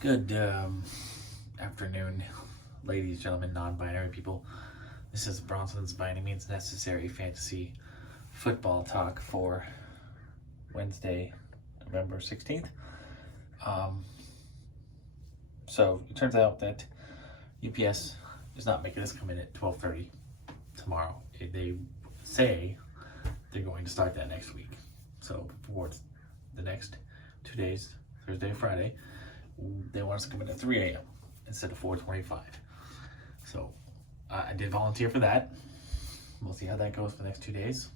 Good afternoon, ladies, gentlemen, non-binary people. This is Bronson's By Any Means Necessary Fantasy Football Talk for Wednesday, November 16th. So it turns out that UPS is not making us come in at 12:30 tomorrow. They say they're going to start that next week. So for the next 2 days, Thursday and Friday, they want us to come in at 3 a.m. instead of 4:25. So I did volunteer for that. We'll see how that goes for the next 2 days.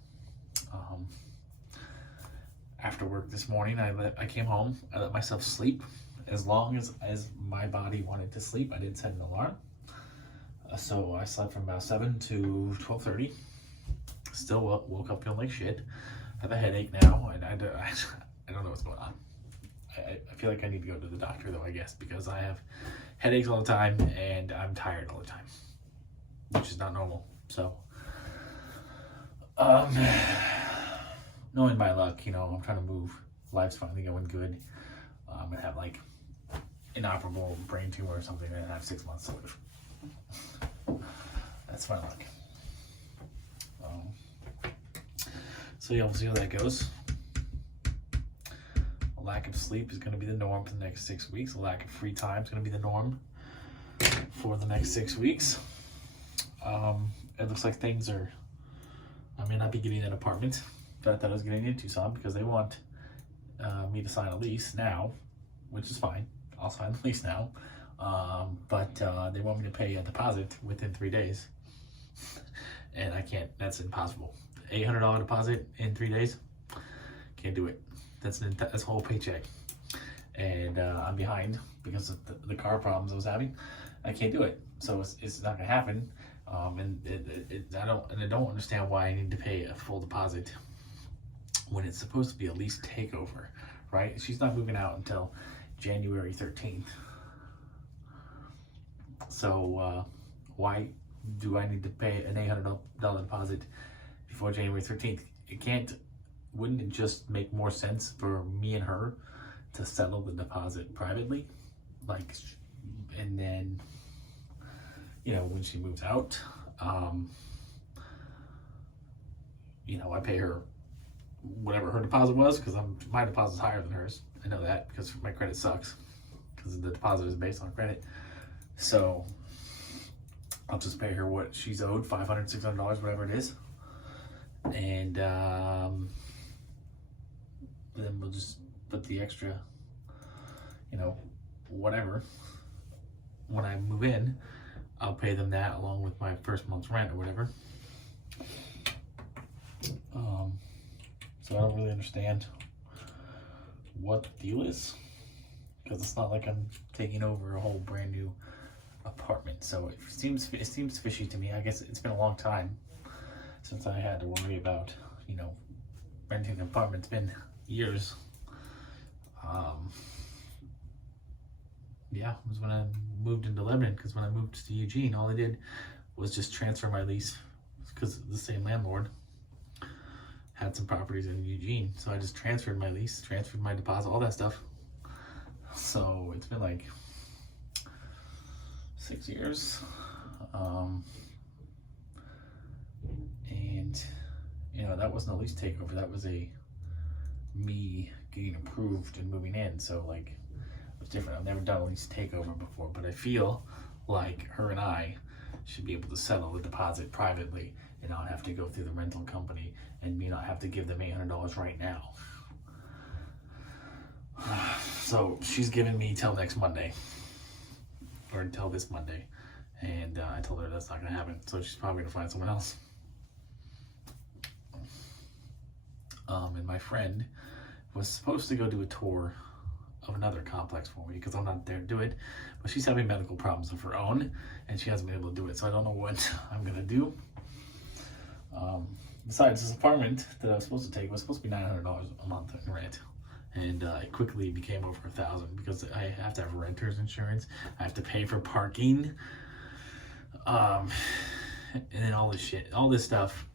After work this morning, I came home. I let myself sleep as long as my body wanted to sleep. I didn't set an alarm. So I slept from about 7 to 12:30. Still woke up feeling like shit. I have a headache now, and I don't know what's going on. I feel like I need to go to the doctor though, I guess, because I have headaches all the time and I'm tired all the time, which is not normal. So, knowing my luck, I'm trying to move. Life's finally going good. I'm gonna have like inoperable brain tumor or something and I have 6 months to live. That's my luck. So yeah, we'll see how that goes. A lack of sleep is going to be the norm for the next 6 weeks. A lack of free time is going to be the norm for the next 6 weeks. It looks like I may not be getting an apartment that I thought I was getting in Tucson because they want me to sign a lease now, which is fine. I'll sign the lease now. But they want me to pay a deposit within 3 days. And I can't, that's impossible. $800 deposit in 3 days? Can't do it. That's a whole paycheck, and I'm behind because of the car problems I was having. I can't do it, so it's not gonna happen. I don't understand why I need to pay a full deposit when it's supposed to be a lease takeover, right? She's not moving out until January 13th. So why do I need to pay an $800 deposit before January 13th? Wouldn't it just make more sense for me and her to settle the deposit privately? And then, when she moves out, I pay her whatever her deposit was because my deposit's higher than hers. I know that because my credit sucks because the deposit is based on credit. So I'll just pay her what she's owed, $500, $600, whatever it is. And then we'll just put the extra, whatever. When I move in, I'll pay them that along with my first month's rent or whatever. So I don't really understand what the deal is, because it's not like I'm taking over a whole brand new apartment. So it seems fishy to me. I guess it's been a long time since I had to worry about, renting an apartment. It's been years. It was when I moved into Lebanon, because when I moved to Eugene, all I did was just transfer my lease because the same landlord had some properties in Eugene. So I just transferred my lease, transferred my deposit, all that stuff. So it's been like 6 years. And that wasn't a lease takeover. That was me getting approved and moving in. So it was different. I've never done a lease takeover before, but I feel like her and I should be able to settle the deposit privately and not have to go through the rental company and me not have to give them $800 right now. So she's giving me till next Monday, or until this Monday, and I told her that's not gonna happen. So she's probably gonna find someone else. And my friend was supposed to go do a tour of another complex for me because I'm not there to do it, but she's having medical problems of her own and she hasn't been able to do it, so I don't know what I'm gonna do. Besides, this apartment that I was supposed to take was supposed to be $900 a month in rent, and it quickly became over $1,000 because I have to have renter's insurance, I have to pay for parking, and then all this stuff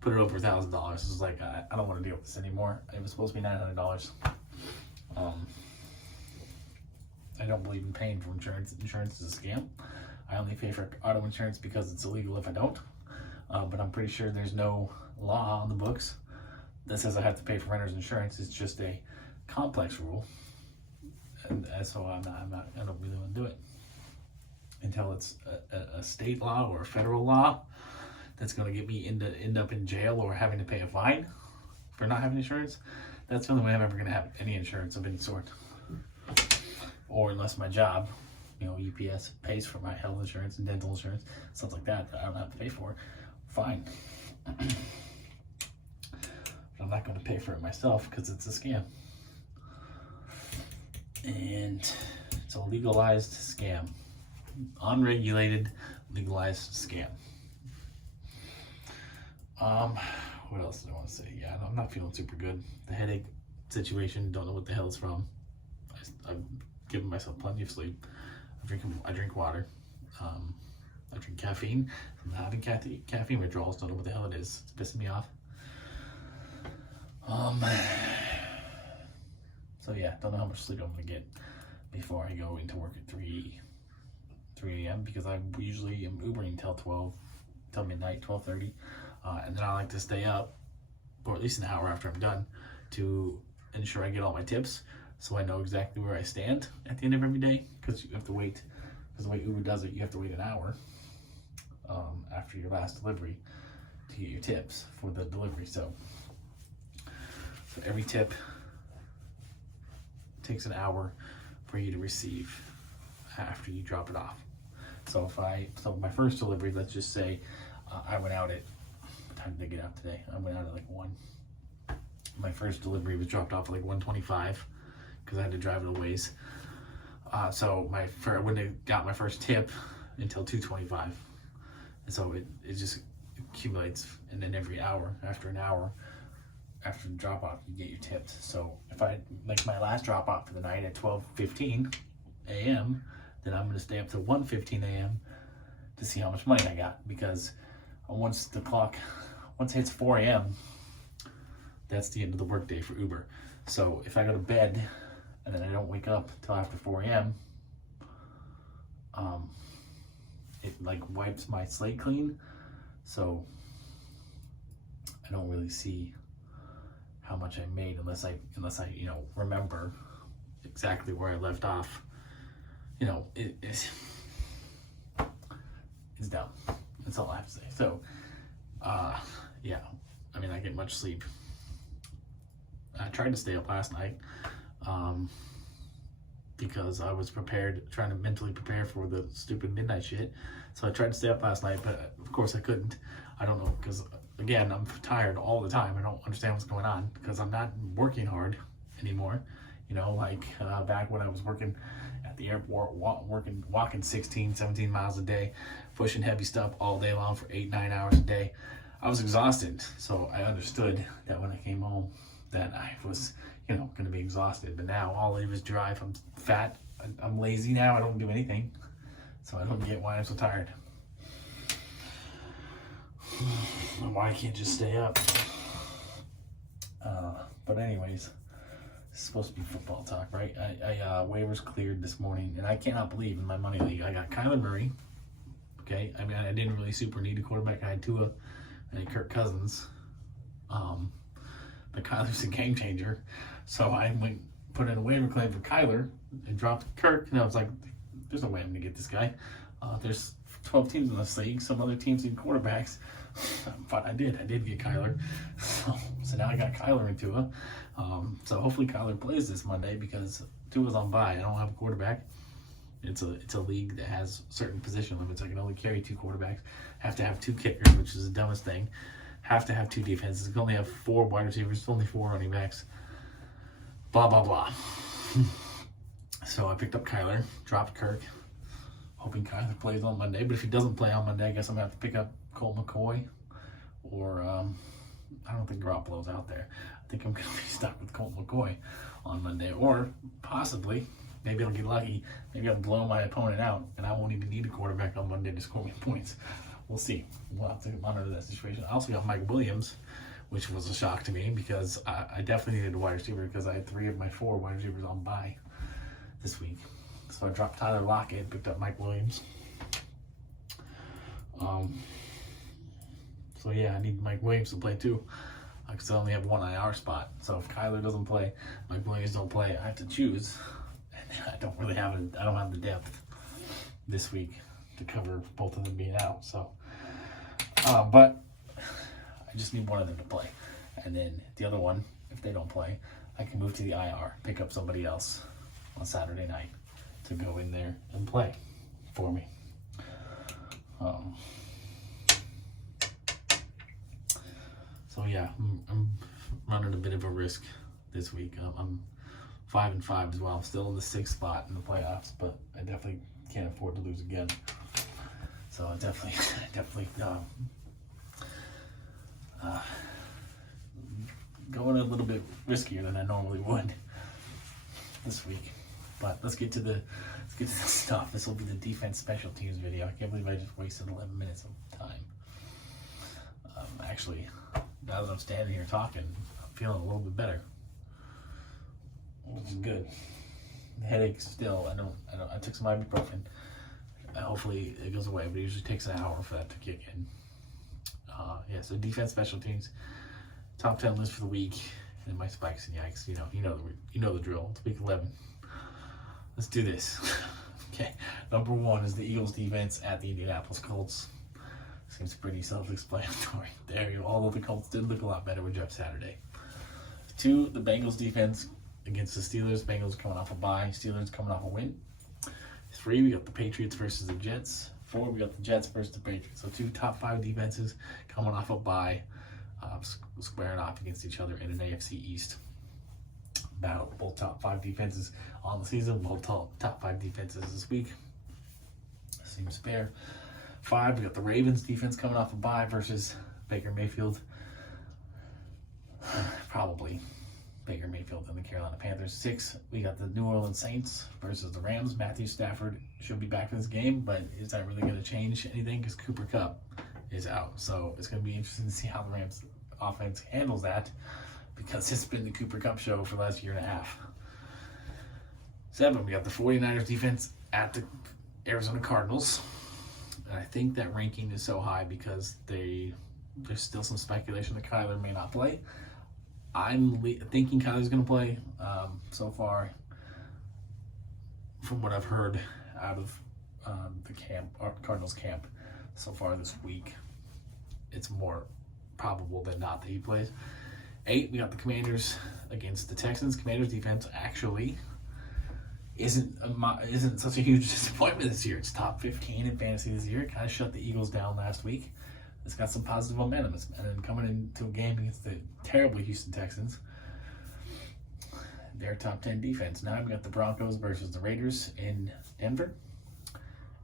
put it over $1,000. It's like, I don't want to deal with this anymore. It was supposed to be $900. I don't believe in paying for insurance. Insurance is a scam. I only pay for auto insurance because it's illegal if I don't. But I'm pretty sure there's no law on the books that says I have to pay for renter's insurance. It's just a complex rule, and so I don't really want to do it until it's a state law or a federal law that's going to get me end up in jail or having to pay a fine for not having insurance. That's the only way I'm ever going to have any insurance of any sort, or unless my job, UPS pays for my health insurance and dental insurance, stuff like that I don't have to pay for. Fine. But I'm not going to pay for it myself because it's a scam. And it's a legalized scam. Unregulated, legalized scam. What else do I want to say? Yeah, I'm not feeling super good. The headache situation, don't know what the hell it's from. I've given myself plenty of sleep. I drink water. I drink caffeine. I'm having caffeine withdrawals. Don't know what the hell it is. It's pissing me off. So yeah, don't know how much sleep I'm gonna get before I go into work at 3 a.m. because I usually am Ubering till midnight, 12:30, and then I like to stay up for at least an hour after I'm done to ensure I get all my tips, so I know exactly where I stand at the end of every day. Because you have to wait. Because the way Uber does it, you have to wait an hour after your last delivery to get your tips for the delivery. So every tip takes an hour for you to receive after you drop it off. So my first delivery, let's just say I went out at, what time did I get out today? I went out at like 1. My first delivery was dropped off at like 1:25 because I had to drive it a ways. So I wouldn't have got my first tip until 2:25. And so it just accumulates, and then every hour, after an hour, after the drop off, you get your tips. So if I make my last drop off for the night at 12:15 a.m., then I'm going to stay up to 1:15 a.m. to see how much money I got, because once it hits 4 a.m., that's the end of the workday for Uber. So if I go to bed and then I don't wake up till after 4 a.m., it like wipes my slate clean. So I don't really see how much I made unless I remember exactly where I left off. It's dumb. That's all I have to say. So yeah, I mean, I get much sleep. I tried to stay up last night because I was trying to mentally prepare for the stupid midnight shit. So I tried to stay up last night, but of course I couldn't. I don't know, because again, I'm tired all the time. I don't understand what's going on because I'm not working hard anymore. Back when I was working at the airport, walking 16, 17 miles a day, pushing heavy stuff all day long for 8-9 hours a day, I was exhausted. So I understood that when I came home that I was, going to be exhausted. But now all I do is drive. I'm fat. I'm lazy now. I don't do anything. So I don't get why I'm so tired. Why I can't just stay up. But anyways, it's supposed to be football talk, right? I waivers cleared this morning, and I cannot believe in my money league I got Kyler Murray. Okay, I mean, I didn't really super need a quarterback. I had Tua and Kirk Cousins. But Kyler's a game changer, so I put in a waiver claim for Kyler and dropped Kirk, and I was like, there's no way I'm gonna get this guy. There's 12 teams in this league. Some other teams need quarterbacks. But I did get Kyler. So now I got Kyler and Tua. So hopefully Kyler plays this Monday because Tua's on bye. I don't have a quarterback. It's a league that has certain position limits. I can only carry 2 quarterbacks. Have to have 2 kickers, which is the dumbest thing. Have to have 2 defenses. I can only have 4 wide receivers. Only 4 running backs. Blah, blah, blah. So I picked up Kyler, dropped Kirk, hoping Kyler plays on Monday. But if he doesn't play on Monday, I guess I'm going to have to pick up Colt McCoy. Or, I don't think Garoppolo's out there. I think I'm going to be stuck with Colt McCoy on Monday. Or, possibly, maybe I'll get lucky. Maybe I'll blow my opponent out, and I won't even need a quarterback on Monday to score me points. We'll see. We'll have to monitor that situation. I also got Mike Williams, which was a shock to me because I definitely needed a wide receiver because I had 3 of my 4 wide receivers on bye this week. So I dropped Tyler Lockett, picked up Mike Williams. So yeah, I need Mike Williams to play too, because I only have one IR spot. So if Kyler doesn't play, Mike Williams don't play, I have to choose. And I don't have the depth this week to cover both of them being out. So, but I just need one of them to play, and then the other one, if they don't play, I can move to the IR, pick up somebody else on Saturday night to go in there and play for me. So yeah, I'm running a bit of a risk this week. I'm 5-5 as well. I'm still in the 6th spot in the playoffs, but I definitely can't afford to lose again. So I definitely going a little bit riskier than I normally would this week. But let's get to the stuff. This will be the defense special teams video. I can't believe I just wasted 11 minutes of time. Actually, now that I'm standing here talking, I'm feeling a little bit better, which is good. The headache still. I took some ibuprofen. Hopefully it goes away, but it usually takes an hour for that to kick in. Yeah. So defense, special teams, top 10 list for the week, and my spikes and yikes. You know the drill. It's week 11. Let's do this. Okay. Number 1 is the Eagles defense at the Indianapolis Colts. Seems pretty self-explanatory there. Although the Colts did look a lot better with Jeff Saturday. 2, the Bengals defense against the Steelers. Bengals coming off a bye. Steelers coming off a win. 3, we got the Patriots versus the Jets. 4, we got the Jets versus the Patriots. So 2 top 5 defenses coming off a bye, squaring off against each other in an AFC East battle. Both top 5 defenses on the season. Both top 5 defenses this week. Seems fair. 5, we got the Ravens defense coming off a bye versus Baker Mayfield. Probably Baker Mayfield and the Carolina Panthers. 6, we got the New Orleans Saints versus the Rams. Matthew Stafford should be back in this game, but is that really going to change anything? Because Cooper Kupp is out. So it's going to be interesting to see how the Rams offense handles that, because it's been the Cooper Kupp show for the last year and a half. 7, we got the 49ers defense at the Arizona Cardinals. And I think that ranking is so high because there's still some speculation that Kyler may not play. I'm thinking Kyler's going to play. So far, from what I've heard out of the camp, or Cardinals camp, so far this week, it's more probable than not that he plays. 8, we got the Commanders against the Texans. Commanders defense actually isn't such a huge disappointment this year. It's top 15 in fantasy this year. It kind of shut the Eagles down last week. It's got some positive momentum. And then coming into a game against the terrible Houston Texans, their top 10 defense. 9, we got the Broncos versus the Raiders in Denver.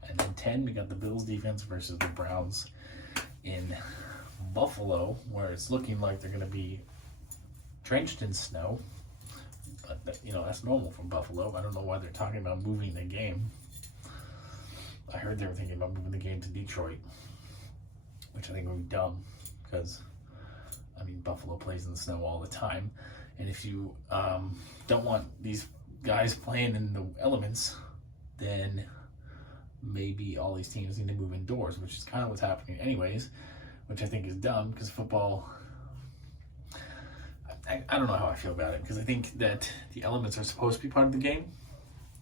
And then 10, we got the Bills defense versus the Browns in Buffalo, where it's looking like they're going to be drenched in snow. But, that's normal from Buffalo. I don't know why they're talking about moving the game. I heard they were thinking about moving the game to Detroit, which I think would be dumb because, Buffalo plays in the snow all the time. And if you don't want these guys playing in the elements, then maybe all these teams need to move indoors, which is kind of what's happening anyways, which I think is dumb because football, I don't know how I feel about it, because I think that the elements are supposed to be part of the game,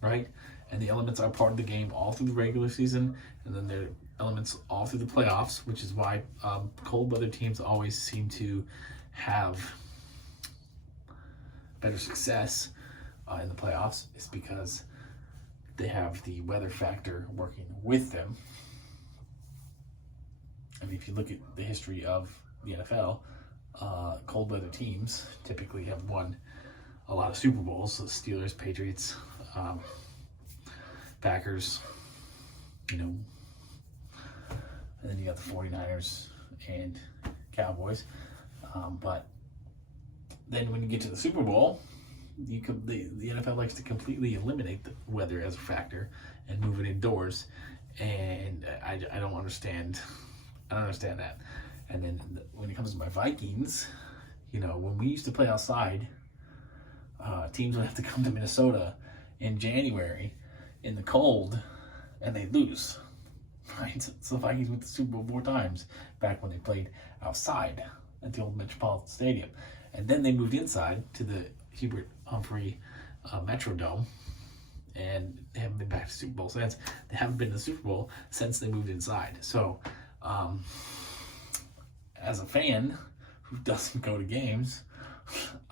right? And the elements are part of the game all through the regular season, and then they're elements all through the playoffs, which is why cold weather teams always seem to have better success in the playoffs, is because they have the weather factor working with them. If you look at the history of the NFL, cold weather teams typically have won a lot of Super Bowls. So Steelers, Patriots, Packers, and then you got the 49ers and Cowboys. But then when you get to the Super Bowl, the NFL likes to completely eliminate the weather as a factor and move it indoors, and I don't understand. I don't understand that. And then when it comes to my Vikings, when we used to play outside, teams would have to come to Minnesota in January in the cold and they lose, right? So the Vikings went to the Super Bowl 4 times back when they played outside at the old Metropolitan Stadium. And then they moved inside to the Hubert Humphrey Metrodome, and they haven't been back to the Super Bowl since. They haven't been to the Super Bowl since they moved inside. So, as a fan who doesn't go to games,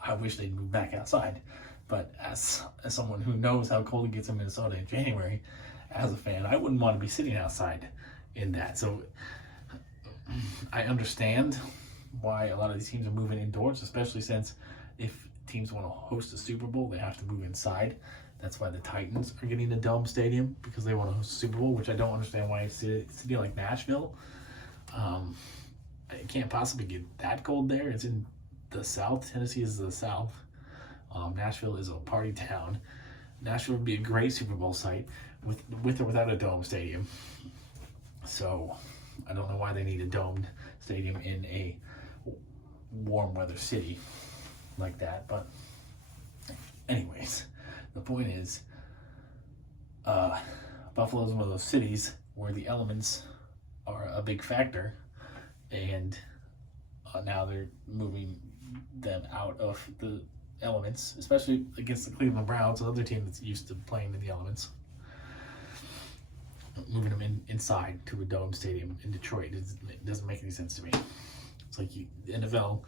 I wish they'd move back outside. But as someone who knows how cold it gets in Minnesota in January, as a fan, I wouldn't want to be sitting outside in that. So I understand why a lot of these teams are moving indoors, especially since if teams want to host a Super Bowl, they have to move inside. That's why the Titans are getting a dome stadium, because they want to host a Super Bowl, which I don't understand why a city like Nashville, it can't possibly get that cold there. It's in the South. Tennessee is the South. Nashville is a party town. Nashville would be a great Super Bowl site with or without a dome stadium. So I don't know why they need a domed stadium in a warm weather city like that. But anyways, the point is, Buffalo is one of those cities where the elements are a big factor, and now they're moving them out of the elements, especially against the Cleveland Browns, another team that's used to playing in the elements. Moving them inside to a dome stadium in Detroit, it doesn't make any sense to me. It's like the NFL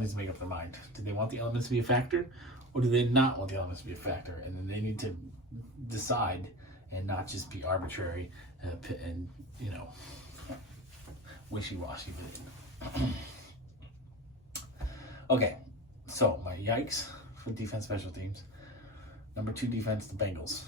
needs to make up their mind. Do they want the elements to be a factor, or do they not want the elements to be a factor? And then they need to decide and not just be arbitrary and wishy-washy with it. Okay, so my yikes for defense special teams. Number 2 defense, the Bengals.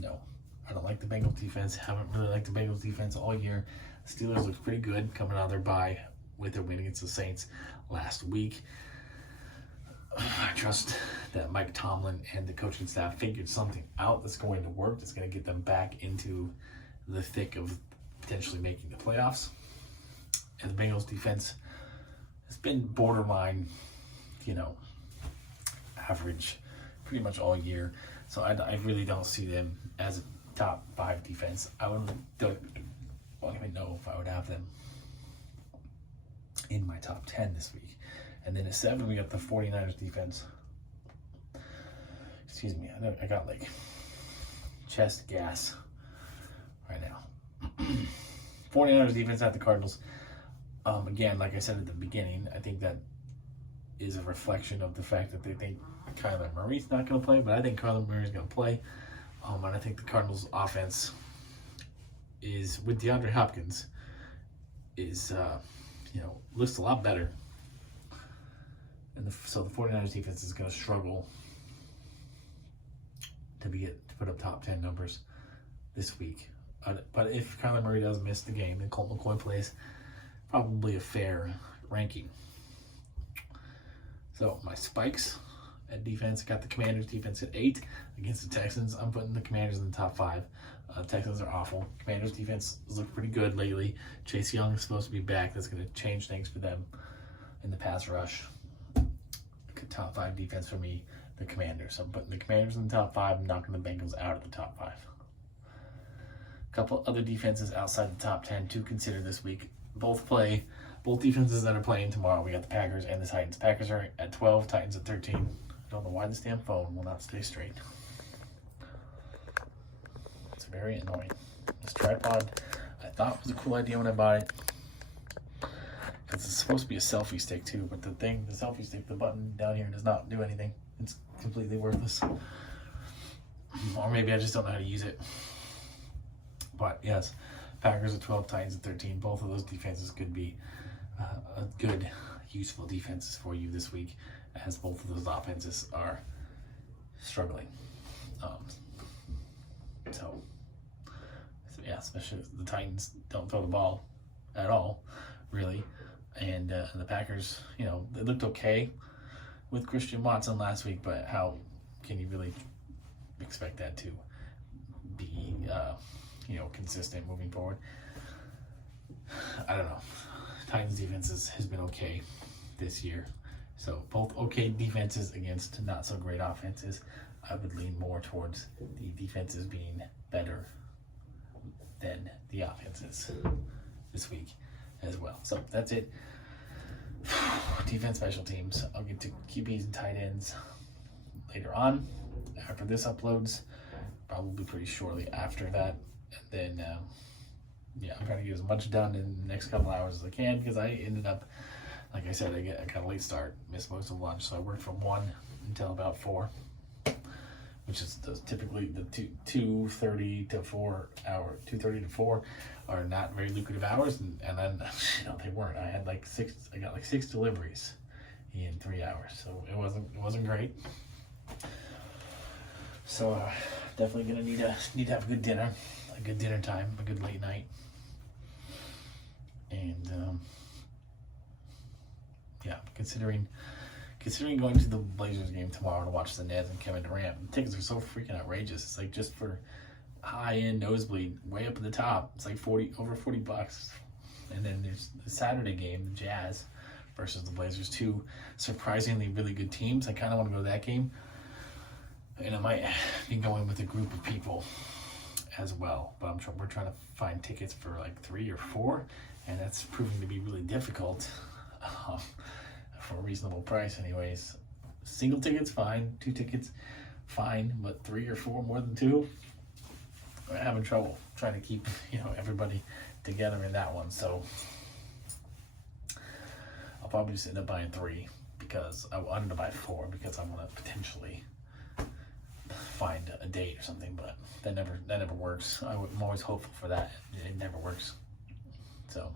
No, I don't like the Bengals defense. Haven't really liked the Bengals defense all year. Steelers looked pretty good coming out of their bye with their win against the Saints last week. I trust that Mike Tomlin and the coaching staff figured something out that's going to work, that's going to get them back into the thick of potentially making the playoffs. And the Bengals defense has been borderline, average pretty much all year. So I really don't see them as a top 5 defense. I don't even know if I would have them in my top 10 this week. And then at 7, we got the 49ers defense. Excuse me, I got like chest gas right now. 49ers defense at the Cardinals. Again, like I said at the beginning, I think that is a reflection of the fact that they think Kyler Murray's not going to play, but I think Kyler Murray's going to play. And I think the Cardinals' offense is, with DeAndre Hopkins, is, looks a lot better. And so the 49ers defense is going to struggle to put up top 10 numbers this week. But if Kyler Murray does miss the game, then Colt McCoy plays, probably a fair ranking. So my spikes at defense, got the Commanders defense at 8 against the Texans. I'm putting the Commanders in the top 5. Texans are awful. Commanders defense has looked pretty good lately. Chase Young is supposed to be back. That's going to change things for them in the pass rush. Top 5 defense for me, the Commanders. I'm putting the Commanders in the top 5 and knocking the Bengals out of the top 5. A couple other defenses outside the top 10 to consider this week. Both defenses that are playing tomorrow. We got the Packers and the Titans. Packers are at 12, Titans at 13. I don't know why this damn phone will not stay straight. It's very annoying. This tripod, I thought was a cool idea when I bought it, because it's supposed to be a selfie stick too, but the selfie stick, the button down here does not do anything. It's completely worthless. Or maybe I just don't know how to use it. But yes, Packers at 12, Titans at 13. Both of those defenses could be a good, useful defenses for you this week, as both of those offenses are struggling. So yeah, especially the Titans don't throw the ball at all, really. And the Packers, they looked okay with Christian Watson last week, but how can you really expect that to be, consistent moving forward? I don't know. Titans defense has been okay this year, So both okay defenses against not so great offenses. I would lean more towards the defenses being better than the offenses this week as well. So that's it. Defense, special teams. I'll get to QBs and tight ends later on after this uploads, probably pretty shortly after that. And then I'm trying to get as much done in the next couple hours as I can, because I ended up, like I said, I got a late start, missed most of lunch, so I worked from 1 until about 4, which is typically the 2:30 to 4 are not very lucrative hours, and then they weren't. I had I got 6 deliveries in 3 hours, so it wasn't great. So definitely gonna need to have a good dinner time, a good late night, and considering going to the Blazers game tomorrow to watch the Nets and Kevin Durant. The tickets are so freaking outrageous. It's like just for high-end nosebleed, way up at the top. It's like over $40. And then there's the Saturday game, the Jazz versus the Blazers, 2 surprisingly really good teams. I kind of want to go to that game, and I might be going with a group of people as well. But we're trying to find tickets for like 3 or 4, and that's proving to be really difficult. For a reasonable price anyways. Single tickets fine, 2 tickets fine, but 3 or 4 more than 2, we're having trouble trying to keep everybody together in that one. So I'll probably just end up buying 3, because I wanted to buy 4 because I want to potentially find a date or something, but that never works. I'm always hopeful for that. It never works. So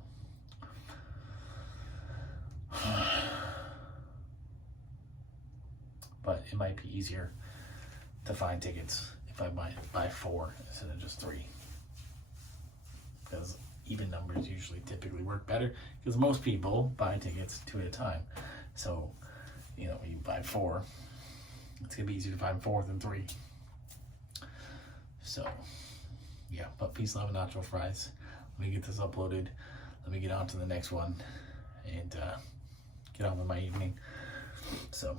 but it might be easier to find tickets if I buy 4 instead of just 3, because even numbers typically work better, because most people buy tickets 2 at a time. So you buy 4, it's gonna be easier to find 4 than 3. So yeah, but peace, love, and nacho fries. Let me get this uploaded. Let me get on to the next one and get on with my evening. So